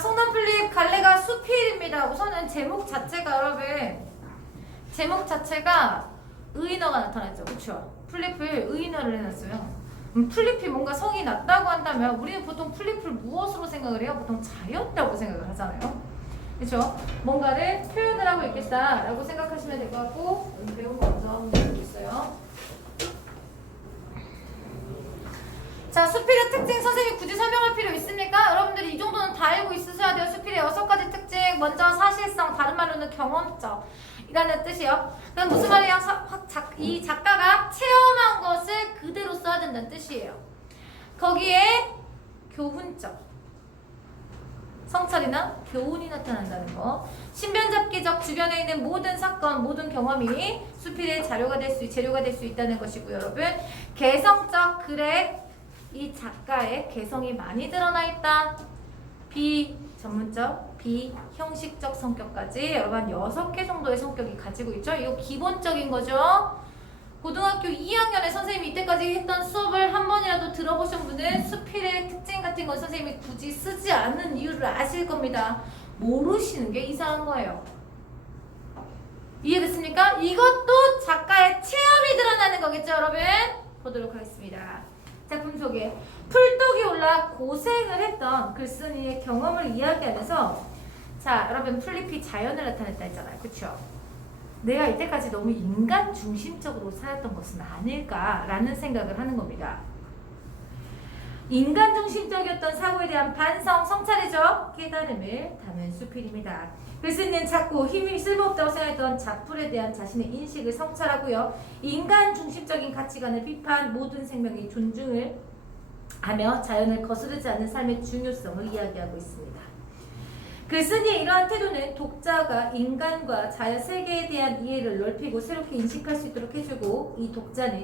성난 플립 갈래가 수필입니다. 우선은 제목 자체가 여러분 제목 자체가 의인어가 나타났죠. 그쵸? 플립을 의인어를 해놨어요. 플립이 뭔가 성이 낮다고 한다면 우리는 보통 플립을 무엇으로 생각을 해요? 보통 자연이라고 생각을 하잖아요. 그쵸? 뭔가를 표현을 하고 있겠다라고 생각하시면 될 것 같고 여기 배운 거 먼저 한번 해보겠어요. 자, 수필의 특징 선생님이 굳이 설명할 필요 있습니까? 여러분들이 이 정도는 다 알고 있으셔야 돼요. 수필의 6가지 특징. 먼저 사실성, 다른 말로는 경험적 이라는 뜻이요. 그럼 무슨 말이에요? 이 작가가 체험한 것을 그대로 써야 된다는 뜻이에요. 거기에 교훈적 성찰이나 교훈이 나타난다는 거. 신변잡기적 주변에 있는 모든 사건, 모든 경험이 수필의 재료가 될 수 있다는 것이고요. 여러분, 개성적 글에 이 작가의 개성이 많이 드러나 있다. 비전문적, 비형식적 성격까지 여러분 한 6개 정도의 성격이 가지고 있죠. 이거 기본적인 거죠. 고등학교 2학년에 선생님이 이때까지 했던 수업을 한 번이라도 들어보신 분은 수필의 특징 같은 건 선생님이 굳이 쓰지 않는 이유를 아실 겁니다. 모르시는 게 이상한 거예요. 이해됐습니까? 이것도 작가의 체험이 드러나는 거겠죠, 여러분? 보도록 하겠습니다. 작품 소개. 풀떡이 올라 고생을 했던 글쓴이의 경험을 이야기하면서 자, 여러분 플립이 자연을 나타냈다 했잖아요. 그쵸? 내가 이때까지 너무 인간 중심적으로 살았던 것은 아닐까라는 생각을 하는 겁니다. 인간 중심적이었던 사고에 대한 반성, 성찰이죠. 깨달음을 담은 수필입니다. 글쓴이는 자꾸 힘이 쓸모없다고 생각했던 작품에 대한 자신의 인식을 성찰하고요. 인간 중심적인 가치관을 비판, 모든 생명의 존중을 하며 자연을 거스르지 않는 삶의 중요성을 이야기하고 있습니다. 글쓴이의 이러한 태도는 독자가 인간과 자연 세계에 대한 이해를 넓히고 새롭게 인식할 수 있도록 해주고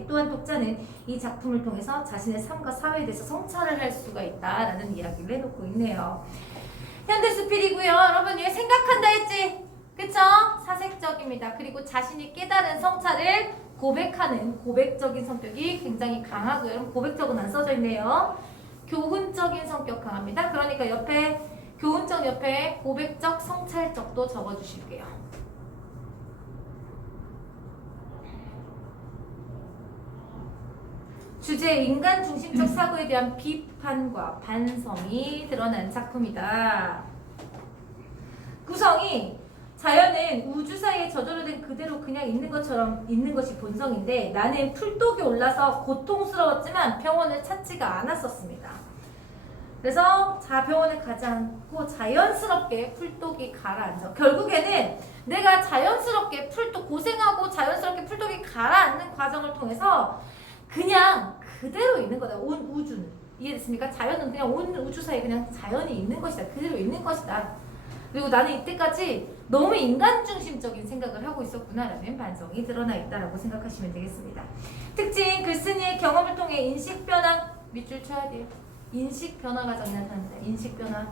또한 독자는 이 작품을 통해서 자신의 삶과 사회에 대해서 성찰을 할 수가 있다라는 이야기를 해놓고 있네요. 현대 수필이고요. 여러분 얘 생각한다 했지? 그쵸? 사색적입니다. 그리고 자신이 깨달은 성찰을 고백하는 고백적인 성격이 굉장히 강하고요. 여러분 고백적은 안 써져 있네요. 교훈적인 성격 강합니다. 그러니까 교훈적 옆에 고백적, 성찰적도 적어주실게요. 주제 인간 중심적 사고에 대한 비판과 반성이 드러난 작품이다. 구성이 자연은 우주 사이에 저절로 된 그대로 그냥 있는 것처럼 있는 것이 본성인데 나는 풀독이 올라서 고통스러웠지만 병원을 찾지가 않았었습니다. 그래서 병원에 가지 않고 자연스럽게 풀독이 가라앉아. 결국에는 내가 자연스럽게 고생하고 자연스럽게 풀독이 가라앉는 과정을 통해서 그냥 그대로 있는 거다. 온 우주는. 이해됐습니까? 자연은 그냥 온 우주 사이에 그냥 자연이 있는 것이다. 그대로 있는 것이다. 그리고 나는 이때까지 너무 인간 중심적인 생각을 하고 있었구나라는 반성이 드러나 있다라고 생각하시면 되겠습니다. 특징, 글쓴이의 경험을 통해 인식 변화, 밑줄 쳐야 돼요. 인식 변화 과정이 나타납니다. 인식 변화.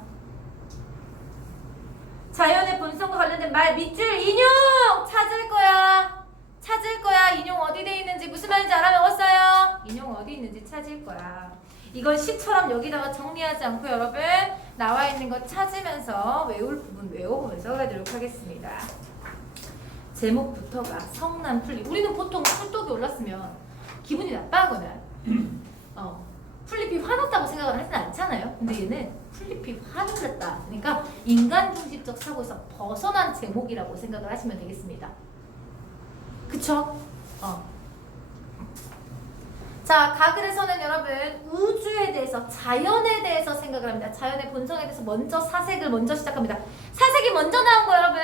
자연의 본성과 관련된 말 밑줄 인용 찾을 거야. 인용 어디 돼 있는지 무슨 말인지 알아먹었어요? 인용 어디 있는지 찾을 거야. 이건 시처럼 여기다가 정리하지 않고 여러분 나와 있는 거 찾으면서 외울 부분 외워보면서 가도록 하겠습니다. 제목부터가 성난 플립. 우리는 보통 풀독이 올랐으면 기분이 나빠하거나 플립이 화났다고 생각을 하진 않잖아요. 근데 얘는 플립이 화를 냈다. 그러니까 인간 중심적 사고에서 벗어난 제목이라고 생각을 하시면 되겠습니다. 그쵸? 자, 가글에서는 여러분 우주에 대해서 자연에 대해서 생각을 합니다. 자연의 본성에 대해서 사색을 먼저 시작합니다. 사색이 먼저 나온 거 여러분.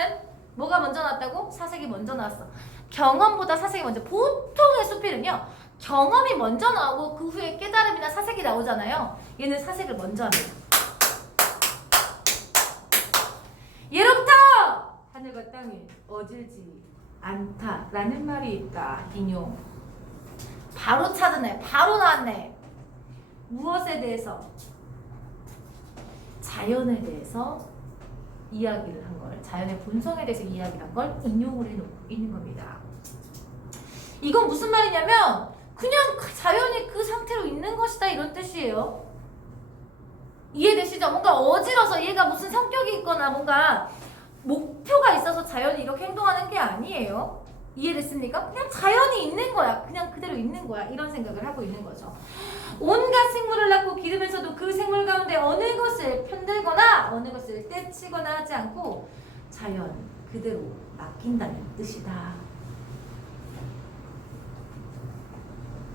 뭐가 먼저 나왔다고? 사색이 먼저 나왔어. 경험보다 사색이 먼저. 보통의 수필은요 경험이 먼저 나오고 그 후에 깨달음이나 사색이 나오잖아요. 얘는 사색을 먼저 합니다. 예로부터 하늘과 땅이 어질지 않다라는 말이 있다. 인용. 바로 찾았네. 바로 나왔네. 무엇에 대해서? 자연에 대해서 이야기를 한 걸, 자연의 본성에 대해서 이야기를 한 걸 인용을 해놓고 있는 겁니다. 이건 무슨 말이냐면 그냥 자연이 그 상태로 있는 것이다 이런 뜻이에요. 이해되시죠? 그죠? 뭔가 어지러서 얘가 무슨 성격이 있거나 뭔가 목표가 있어서 자연이 이렇게 행동하는 게 아니에요. 이해됐습니까? 그냥 자연이 있는 거야. 그냥 그대로 있는 거야. 이런 생각을 하고 있는 거죠. 온갖 생물을 낳고 기르면서도 그 생물 가운데 어느 것을 편들거나 어느 것을 떼치거나 하지 않고 자연 그대로 맡긴다는 뜻이다.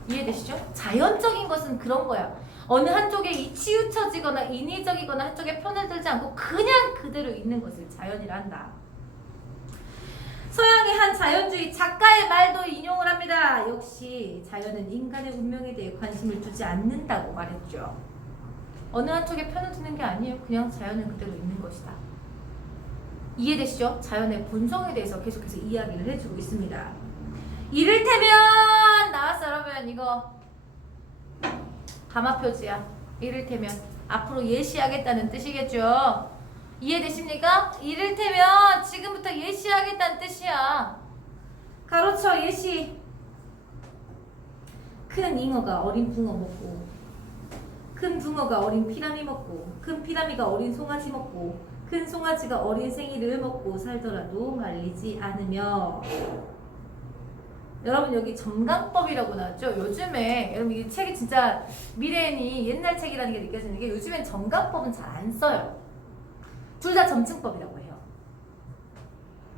이해되시죠? 자연적인 것은 그런 거야. 어느 한쪽에 치우쳐지거나 인위적이거나 한쪽에 편을 들지 않고 그냥 그대로 있는 것을 자연이라 한다. 서양의 한 자연주의 작가의 말도 인용을 합니다. 역시 자연은 인간의 운명에 대해 관심을 두지 않는다고 말했죠. 어느 한쪽에 편을 드는 게 아니에요. 그냥 자연은 그대로 있는 것이다. 이해되시죠? 자연의 본성에 대해서 계속해서 이야기를 해주고 있습니다. 이를테면 나왔어 여러분. 이거 가마표지야. 이를테면 앞으로 예시하겠다는 뜻이겠죠. 이해되십니까? 이를테면 지금부터 예시하겠다는 뜻이야. 가로쳐 예시. 큰 잉어가 어린 붕어 먹고, 큰 붕어가 어린 피라미 먹고, 큰 피라미가 어린 송아지 먹고, 큰 송아지가 어린 생이를 먹고 살더라도 말리지 않으며. 여러분 여기 점강법이라고 나왔죠? 요즘에 여러분 이 책이 진짜 미래엔이 옛날 책이라는 게 느껴지는 게 요즘엔 점강법은 잘 안 써요. 둘 다 점층법이라고 해요.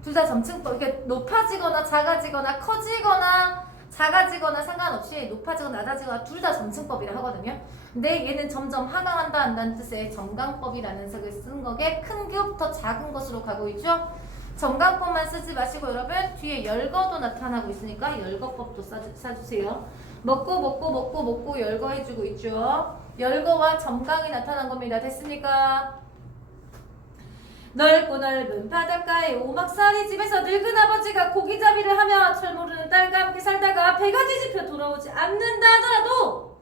둘 다 점층법. 이렇게 높아지거나 작아지거나 커지거나 작아지거나 상관없이 높아지거나 낮아지거나 둘 다 점층법이라 하거든요. 근데 얘는 점점 하강한다 한다는 뜻의 점강법이라는 색을 쓴 거게 큰 것부터 작은 것으로 가고 있죠. 점강법만 쓰지 마시고 여러분 뒤에 열거도 나타나고 있으니까 열거법도 써주세요. 먹고 열거 해주고 있죠. 열거와 점강이 나타난 겁니다. 됐습니까? 넓고 넓은 바닷가의 오막살이 집에서 늙은 아버지가 고기잡이를 하며 철 모르는 딸과 함께 살다가 배가 뒤집혀 돌아오지 않는다 하더라도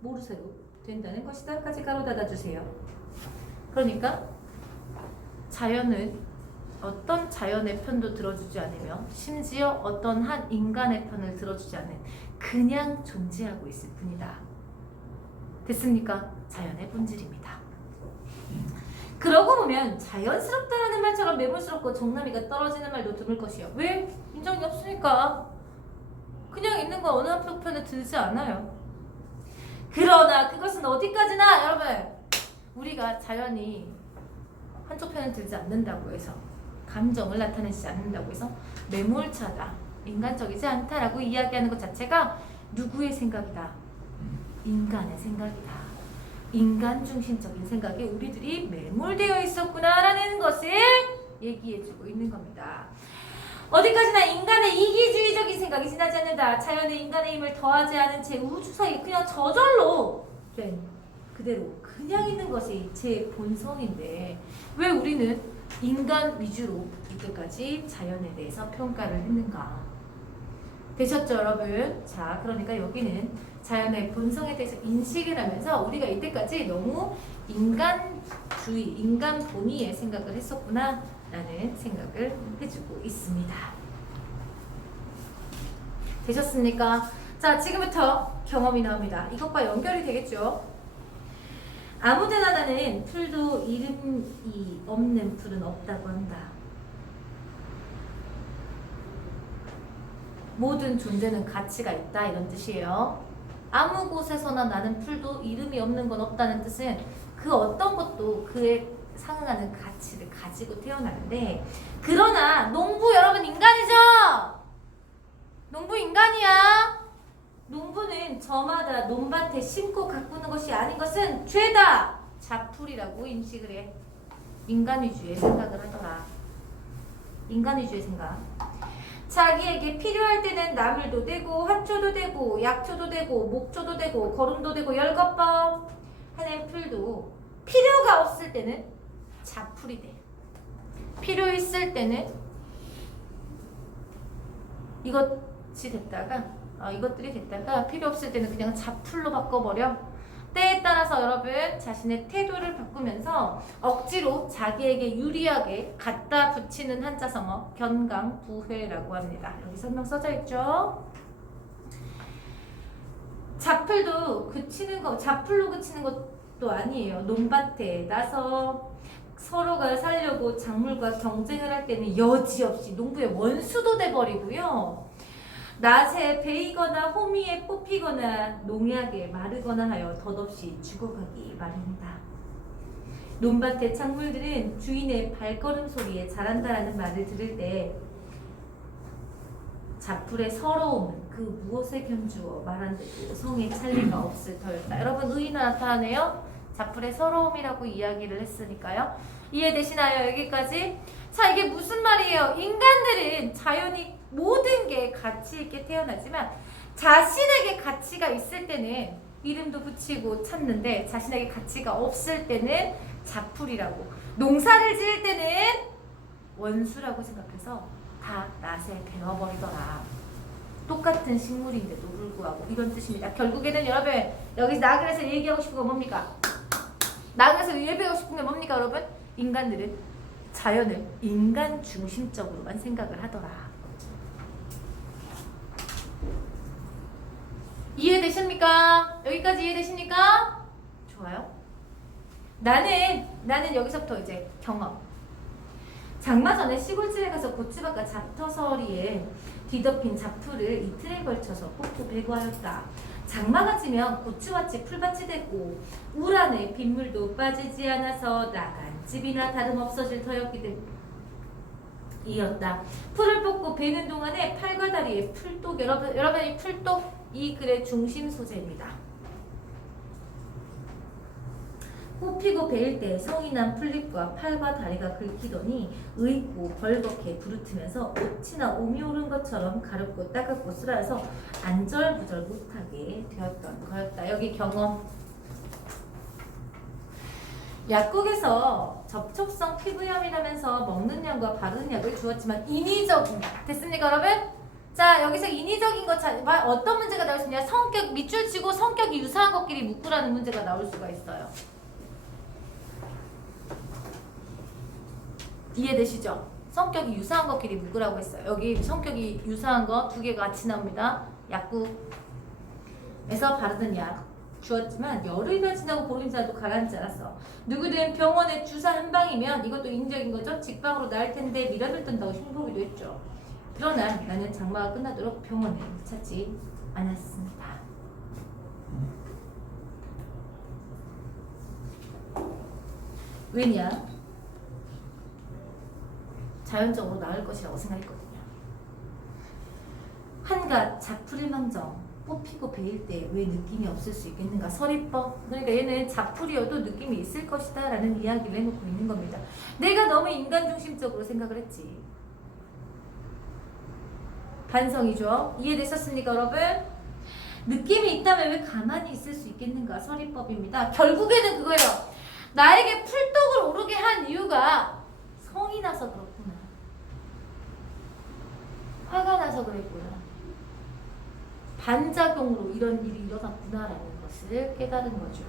모르쇠로 된다는 것이다. 까지 가로 닫아주세요. 그러니까 자연은 어떤 자연의 편도 들어주지 않으며 심지어 어떤 한 인간의 편을 들어주지 않는 그냥 존재하고 있을 뿐이다. 됐습니까? 자연의 본질입니다. 그러고 보면 자연스럽다라는 말처럼 매몰스럽고 정남이가 떨어지는 말도 드물 것이요. 왜? 인정이 없으니까. 그냥 있는 거 어느 한쪽 편에 들지 않아요. 그러나 그것은 어디까지나 여러분 우리가 자연이 한쪽 편에 들지 않는다고 해서 감정을 나타내지 않는다고 해서 매몰차다, 인간적이지 않다라고 이야기하는 것 자체가 누구의 생각이다? 인간의 생각이다. 인간 중심적인 생각에 우리들이 매몰되어 있었구나라는 것을 얘기해주고 있는 겁니다. 어디까지나 인간의 이기주의적인 생각이 지나지 않는다. 자연의 인간의 힘을 더하지 않은 채 우주 사이 그냥 저절로 그대로 그냥 있는 것이 제 본성인데 왜 우리는 인간 위주로 이때까지 자연에 대해서 평가를 했는가? 되셨죠 여러분? 자 그러니까 여기는 자연의 본성에 대해서 인식을 하면서 우리가 이때까지 너무 인간주의, 인간 본위의 생각을 했었구나 라는 생각을 해주고 있습니다. 되셨습니까? 자 지금부터 경험이 나옵니다. 이것과 연결이 되겠죠? 아무데나 나는 풀도 이름이 없는 풀은 없다고 한다. 모든 존재는 가치가 있다 이런 뜻이에요. 아무 곳에서나 나는 풀도 이름이 없는 건 없다는 뜻은 그 어떤 것도 그에 상응하는 가치를 가지고 태어나는데 그러나 농부 여러분 인간이죠? 농부 인간이야. 농부는 저마다 논밭에 심고 가꾸는 것이 아닌 것은 죄다. 자풀이라고 인식을 해. 인간 위주의 생각을 하더라. 인간 위주의 생각. 자기에게 필요할 때는 나물도 되고 화초도 되고 약초도 되고 목초도 되고 거름도 되고 열것법 하는 풀도 필요가 없을 때는 자풀이 돼. 필요 있을 때는 이것이 됐다가 이것들이 됐다가 필요 없을 때는 그냥 자풀로 바꿔버려. 때에 따라서 여러분 자신의 태도를 바꾸면서 억지로 자기에게 유리하게 갖다 붙이는 한자성어 견강부회라고 합니다. 여기 설명 써져 있죠. 자풀도 그치는 거, 자풀로 그치는 것 또 아니에요. 논밭에 나서 서로가 살려고 작물과 경쟁을 할 때는 여지없이 농부의 원수도 돼버리고요. 낮에 베이거나 호미에 뽑히거나 농약에 마르거나 하여 덧없이 죽어가기 마련이다. 논밭의 작물들은 주인의 발걸음 소리에 자란다라는 말을 들을 때 잡풀의 서러움은 그 무엇에 견주어 말한데도 성에 찰리가 없을 터였다. 여러분 의의는 나타나네요. 잡풀의 서러움이라고 이야기를 했으니까요. 이해되시나요? 여기까지? 자, 이게 무슨 말이에요? 인간들은 자연이 모든 게 가치 있게 태어나지만 자신에게 가치가 있을 때는 이름도 붙이고 찾는데 자신에게 가치가 없을 때는 잡풀이라고, 농사를 지을 때는 원수라고 생각해서 다 낫에 베어버리더라. 똑같은 식물인데도 불구하고 이런 뜻입니다. 결국에는 여러분 여기서 나그네에서 얘기하고 싶은 건 뭡니까? 나그네에서 얘기하고 싶은 게 뭡니까 여러분? 인간들은 자연을 인간 중심적으로만 생각을 하더라. 이해되십니까? 여기까지 이해되십니까? 좋아요. 나는 여기서부터 이제 경험. 장마 전에 시골집에 가서 고추밭과 잡터서리에 뒤덮인 잡풀을 이틀에 걸쳐서 뽑고 배고하였다. 장마가 지면 고추밭이 풀밭이 되고 울 안에 빗물도 빠지지 않아서 나간 집이나 다름없어질 터였기 때문이었다. 풀을 뽑고 베는 동안에 팔과 다리에 풀독, 여러분 이 풀독 이 글의 중심 소재입니다. 꽃피고 베일 때 성이 난 풀잎과 팔과 다리가 긁히더니 의있고 벌겋게 부르트면서 옷이나 옴이 오른 것처럼 가렵고 따갑고 쓰라려서 안절부절 못하게 되었던 거였다. 여기 경험. 약국에서 접촉성 피부염이라면서 먹는 약과 바르는 약을 주었지만 인위적인 약. 됐습니까 여러분? 자, 여기서 인위적인 것 어떤 문제가 나올 수 있냐? 성격 밑줄 치고 성격이 유사한 것끼리 묶으라는 문제가 나올 수가 있어요. 이해되시죠? 성격이 유사한 것끼리 묶으라고 했어요. 여기 성격이 유사한 거 두 개가 같이 나옵니다. 약국에서 바르는 약 주었지만 열흘이나 지나고 보름이 지나도 가라앉지 않았어. 누구든 병원에 주사 한 방이면 이것도 인적인 거죠. 직방으로 나을 텐데 미련을 뜬다고 흉보기도 했죠. 그러나 나는 장마가 끝나도록 병원을 찾지 않았습니다. 왜냐? 자연적으로 나을 것이라고 생각했거든요. 한갓 잡풀일망정 뽑히고 베일 때 왜 느낌이 없을 수 있겠는가? 서리법. 그러니까 얘는 잡풀이어도 느낌이 있을 것이다 라는 이야기를 해놓고 있는 겁니다. 내가 너무 인간 중심적으로 생각을 했지. 반성이죠. 이해되셨습니까 여러분? 느낌이 있다면 왜 가만히 있을 수 있겠는가? 서리법입니다. 결국에는 그거예요. 나에게 풀독을 오르게 한 이유가 성이 나서 그렇구나. 화가 나서 그랬구나. 반작용으로 이런 일이 일어났구나라는 것을 깨달은 거죠.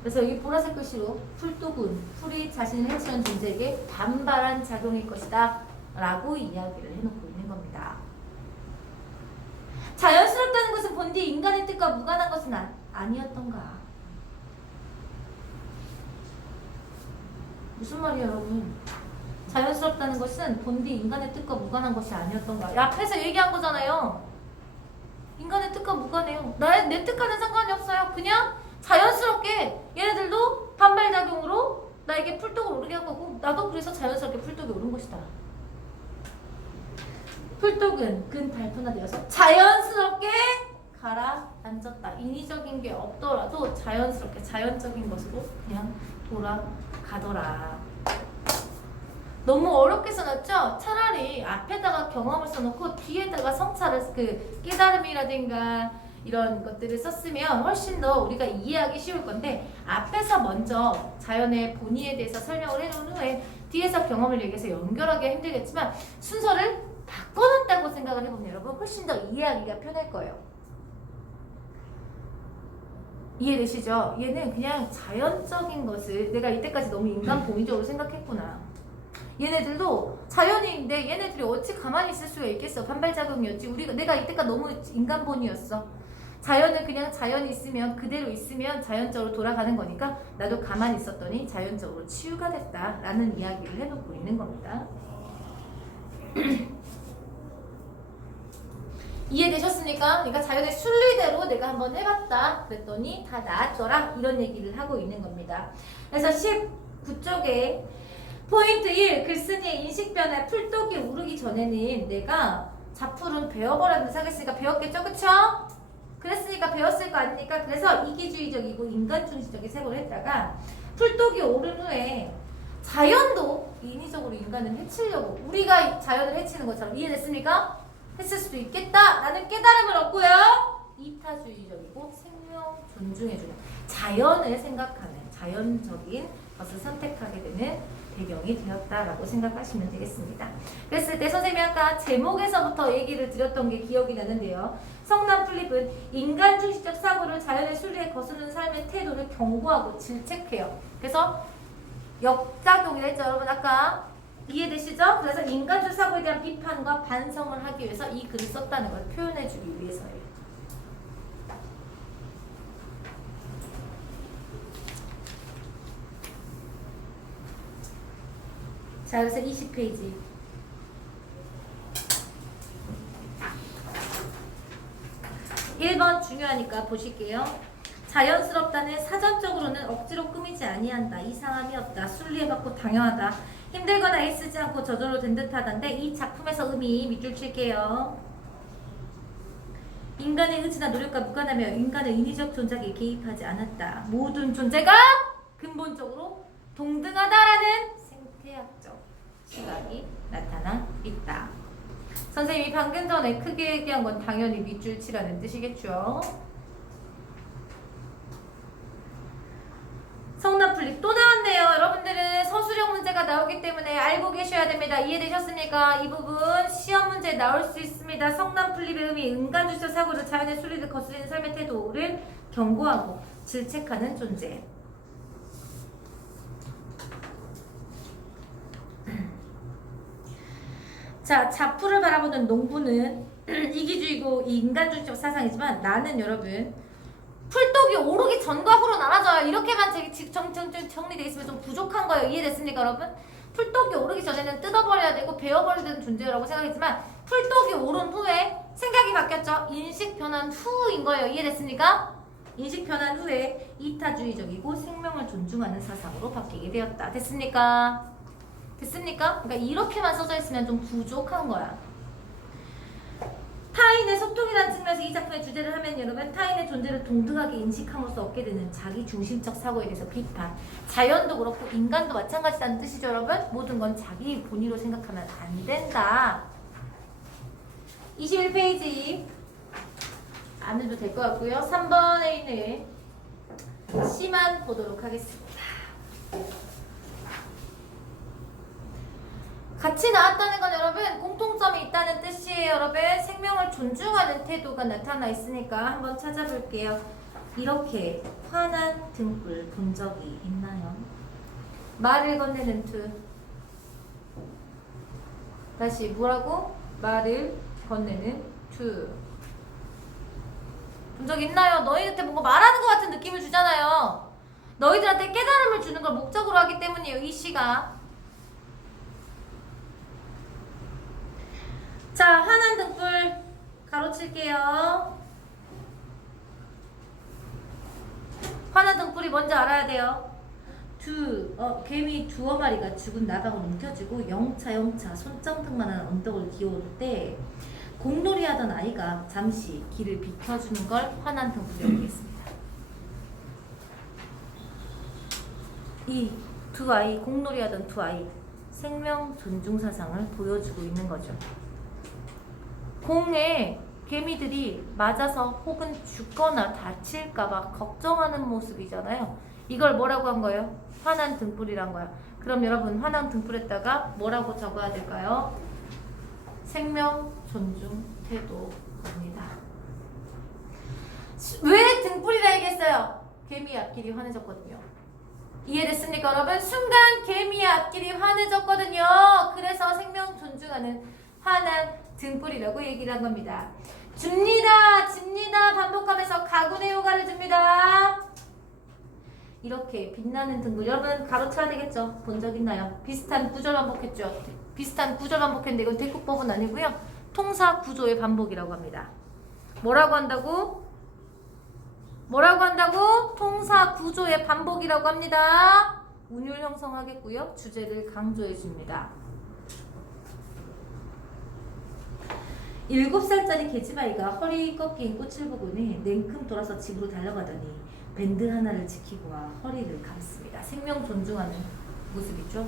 그래서 여기 보라색 글씨로 풀독은 풀이 자신을 해치는 존재에게 반발한 작용일 것이다 라고 이야기를 해놓고 있는 겁니다. 자연스럽다는 것은 본디 인간의 뜻과 무관한 것은 아니었던가? 무슨 말이에요 여러분? 자연스럽다는 것은 본디 인간의 뜻과 무관한 것이 아니었던가? 앞에서 얘기한 거잖아요. 인간의 뜻과 무관해요. 내 뜻과는 상관이 없어요. 그냥 자연스럽게 얘네들도 반발작용으로 나에게 풀독을 오르게 한 거고 나도 그래서 자연스럽게 풀독이 오른 것이다. 풀독은 근 발표나되어서 자연스럽게 가라앉았다. 인위적인 게 없더라도 자연스럽게 자연적인 것으로 그냥 돌아가더라. 너무 어렵게 써놨죠? 차라리 앞에다가 경험을 써놓고 뒤에다가 성찰을 깨달음이라든가 이런 것들을 썼으면 훨씬 더 우리가 이해하기 쉬울 건데 앞에서 먼저 자연의 본의에 대해서 설명을 해놓은 후에 뒤에서 경험을 얘기해서 연결하기가 힘들겠지만 순서를 바꿔놨다고 생각을 해보면 여러분 훨씬 더 이해하기가 편할 거예요. 이해되시죠? 얘는 그냥 자연적인 것을 내가 이때까지 너무 인간 본의적으로 생각했구나. 얘네들도 자연인데 얘네들이 어찌 가만히 있을 수가 있겠어. 반발작용이었지. 내가 이때까지 너무 인간본이었어. 자연은 그냥 자연이 있으면 그대로 있으면 자연적으로 돌아가는 거니까 나도 가만히 있었더니 자연적으로 치유가 됐다라는 이야기를 해놓고 있는 겁니다. 이해되셨습니까? 그러니까 자연의 순리대로 내가 한번 해봤다 그랬더니 다 나았더라 이런 얘기를 하고 있는 겁니다. 그래서 19쪽에 포인트 1 글쓴이의 인식변화 풀떡이 오르기 전에는 내가 자풀은 배워버렸는데 생각했으니까 배웠겠죠? 그쵸? 그랬으니까 배웠을 거 아닙니까? 그래서 이기주의적이고 인간중심적인 생각을 했다가 풀떡이 오른 후에 자연도 인위적으로 인간을 해치려고 우리가 자연을 해치는 것처럼 이해됐습니까? 했을 수도 있겠다 라는 깨달음을 얻고요. 이타주의적이고 생명 존중해주는 자연을 생각하는 자연적인 것을 선택하게 되는 배경이 되었다라고 생각하시면 되겠습니다. 그랬을 때 선생님이 아까 제목에서부터 얘기를 드렸던 게 기억이 나는데요. 성남 플립은 인간 중심적 사고를 자연의 순리에 거스르는 삶의 태도를 경고하고 질책해요. 그래서 역작용이 됐죠. 여러분 아까 이해되시죠? 그래서 인간적 사고에 대한 비판과 반성을 하기 위해서 이 글을 썼다는 걸 표현해주기 위해서예요. 자, 그래서 20페이지. 1번 중요하니까 보실게요. 자연스럽다는 사전적으로는 억지로 꾸미지 아니한다. 이상함이 없다. 순리에 받고 당연하다. 힘들거나 애쓰지 않고 저절로 된 듯하던데 이 작품에서 의미 밑줄 칠게요. 인간의 의지나 노력과 무관하며 인간의 인위적 존재에 개입하지 않았다. 모든 존재가 근본적으로 동등하다라는 생태학적 시각이 나타나 있다. 선생님이 방금 전에 크게 얘기한 건 당연히 밑줄 치라는 뜻이겠죠. 성남 플립 또 나왔네요. 여러분들은 서술형 문제가 나오기 때문에 알고 계셔야 됩니다. 이해되셨습니까? 이 부분 시험 문제에 나올 수 있습니다. 성남 플립의 의미, 인간주의적 사고를 자연의 순리를 거스르는 삶의 태도를 경고하고 질책하는 존재. 자, 자풀을 바라보는 농부는 이기주의고 인간주의적 사상이지만 나는 여러분 풀떡이 오르기 전과 후로 나눠져요. 이렇게만 정리되어 있으면 좀 부족한 거예요. 이해됐습니까, 여러분? 풀떡이 오르기 전에는 뜯어버려야 되고 베어버려야 되는 존재라고 생각했지만 풀떡이 오른 후에 생각이 바뀌었죠. 인식 변한 후인 거예요. 이해됐습니까? 인식 변한 후에 이타주의적이고 생명을 존중하는 사상으로 바뀌게 되었다. 됐습니까? 됐습니까? 그러니까 이렇게만 써져 있으면 좀 부족한 거야. 타인의 소통이라는 측면에서 이 작품의 주제를 하면 여러분 타인의 존재를 동등하게 인식함으로써 얻게 되는 자기중심적 사고에 대해서 비판. 자연도 그렇고 인간도 마찬가지라는 뜻이죠. 여러분 모든 건 자기 본위로 생각하면 안 된다. 21페이지 안 해도 될 것 같고요. 3번에 있는 시만 보도록 하겠습니다. 같이 나왔다는 건 여러분 공통점이 있다는 뜻이에요. 여러분 생명을 존중하는 태도가 나타나 있으니까 한번 찾아볼게요. 이렇게 환한 등불 본 적이 있나요? 말을 건네는 투. 다시 뭐라고? 말을 건네는 투. 본 적 있나요? 너희한테 뭔가 말하는 것 같은 느낌을 주잖아요. 너희들한테 깨달음을 주는 걸 목적으로 하기 때문이에요. 이 시가. 자, 환한 등불 가로칠게요. 환한 등불이 뭔지 알아야 돼요. 개미 두어 마리가 죽은 나방을 움켜쥐고 영차 손장등만한 언덕을 기어오를 때 공놀이 하던 아이가 잠시 길을 비켜주는 걸 환한 등불이라고 하겠습니다. 이 두 아이, 공놀이 하던 두 아이 생명 존중 사상을 보여주고 있는 거죠. 공에 개미들이 맞아서 혹은 죽거나 다칠까봐 걱정하는 모습이잖아요. 이걸 뭐라고 한 거예요? 환한 등불이란 거야. 그럼 여러분 환한 등불에다가 뭐라고 적어야 될까요? 생명 존중 태도입니다. 왜 등불이라 얘기했어요? 개미의 앞길이 환해졌거든요. 이해됐습니까 여러분? 순간 개미의 앞길이 환해졌거든요. 그래서 생명 존중하는 환한 등불이라고 얘기를 한 겁니다. 집니다. 반복하면서 가군의 효과를 줍니다. 이렇게 빛나는 등분. 여러분 가로쳐야 되겠죠? 본 적 있나요? 비슷한 구절 반복했죠? 비슷한 구절 반복했는데 이건 대꾸법은 아니고요. 통사 구조의 반복이라고 합니다. 뭐라고 한다고? 통사 구조의 반복이라고 합니다. 운율 형성하겠고요. 주제를 강조해 줍니다. 7살짜리 계집아이가 허리 꺾인 꽃을 보고는 냉큼 돌아서 집으로 달려가더니 밴드 하나를 지키고 와 허리를 감습니다. 생명 존중하는 모습이죠.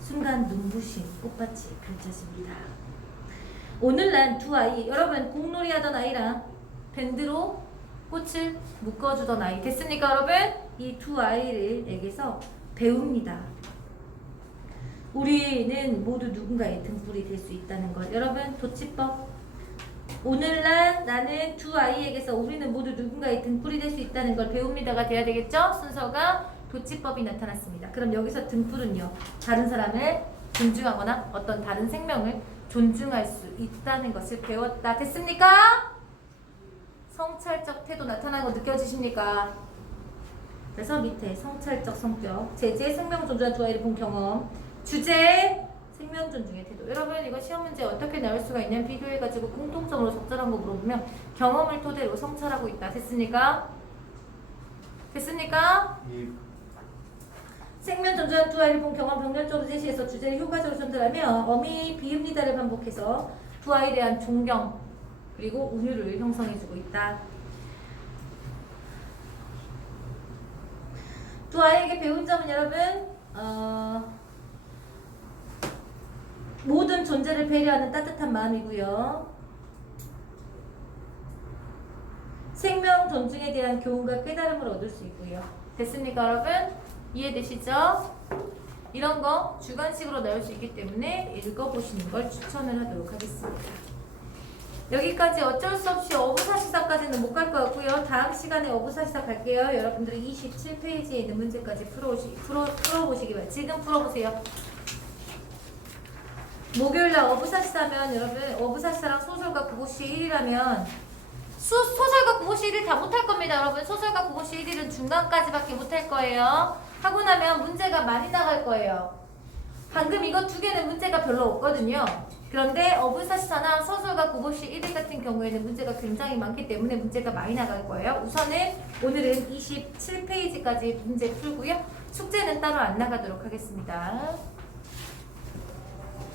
순간 눈부신 꽃밭이 펼쳐집니다. 오늘날 두 아이, 여러분 공놀이 하던 아이랑 밴드로 꽃을 묶어주던 아이 됐습니까 여러분? 이 두 아이를에게서 배웁니다. 우리는 모두 누군가의 등불이 될 수 있다는 걸. 여러분 도치법. 오늘날 나는 두 아이에게서 우리는 모두 누군가의 등불이 될 수 있다는 걸 배웁니다가 돼야 되겠죠? 순서가 도치법이 나타났습니다. 그럼 여기서 등불은요, 다른 사람을 존중하거나 어떤 다른 생명을 존중할 수 있다는 것을 배웠다. 됐습니까? 성찰적 태도 나타나는 거 느껴지십니까? 그래서 밑에 성찰적 성격, 제재, 생명 존중한 두 아이를 본 경험, 주제, 생명 존중의 태도. 여러분 이거 시험 문제 어떻게 나올 수가 있냐면 비교해가지고 공통점으로 적절한 거 물어보면 경험을 토대로 성찰하고 있다. 됐습니까? 생명 존중한 두 아이를 본 경험 병렬적으로 제시해서 주제를 효과적으로 전달하며 어미 비읍니다를 반복해서 두 아이에 대한 존경 그리고 운율을 형성해주고 있다. 두 아이에게 배운 점은 여러분 모든 존재를 배려하는 따뜻한 마음이고요. 생명 존중에 대한 교훈과 깨달음을 얻을 수 있고요. 됐습니까 여러분? 이해되시죠? 이런 거 주관식으로 나올 수 있기 때문에 읽어보시는 걸 추천을 하도록 하겠습니다. 여기까지 어쩔 수 없이 어부사시사까지는 못 갈 것 같고요. 다음 시간에 어부사시사 갈게요. 여러분들이 27페이지에 있는 문제까지 풀어보시기 바랍니다. 지금 풀어보세요. 목요일날 어부사시사면 여러분 어부사시사랑 소설과 국어시 1이라면 소설과 국어시 1을 다 못할 겁니다. 여러분 소설과 국어시 1은 중간까지밖에 못할 거예요. 하고 나면 문제가 많이 나갈 거예요. 방금 이거 두 개는 문제가 별로 없거든요. 그런데 어부사시사나 서술과 국어시 1일 같은 경우에는 문제가 굉장히 많기 때문에 문제가 많이 나갈 거예요. 우선은 오늘은 27페이지까지 문제 풀고요. 숙제는 따로 안 나가도록 하겠습니다.